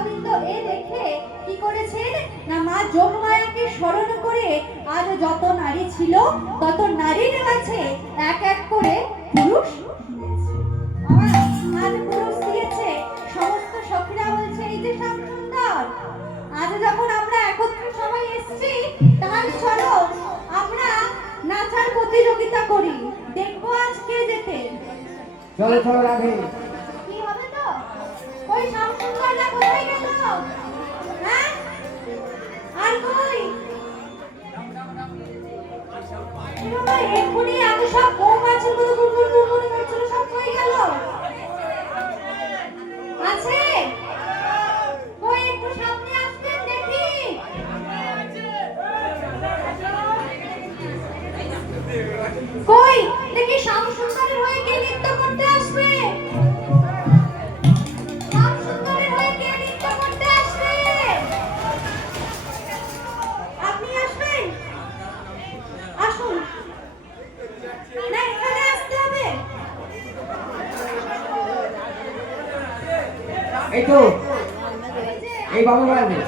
গোবিন্দ এ দেখে কি করেছেন না মা যোগমায়াকে স্মরণ করে আজ যত নারী ছিল তত নারীর কাছে এক এক করে পুরুষ আজ পুরুষ দিয়েছে। সমস্ত সখীরা বলছে এই যে সব সুন্দর, আজ যখন আমরা একত্রে সবাই এসেছি তাহলে চলো আমরা নাচার প্রতিযোগিতা করি, দেখবো আজ কে জেতে। চলো চলো রাধে। কি হবে তো? ওই সব সুন্দরটা কোথায় গেল? হ্যাঁ আর কই? বাবা এক্ষুনি এত সব মৌমাছিগুলো গুড়গুড় গুড়গুড় করছিল, সব কই গেল? আছে কই? একটু সামনে আসবেন দেখি। কই দেখি শ্যাম সুন্দরের হয়ে কে নৃত্য করতে আসবে? শ্যাম সুন্দরের হয়ে কে নৃত্য করতে আসবে? আপনি আসবেন? আসুন না, এখানে আসতে হবে। এই তো এই বাবু বাড়ি।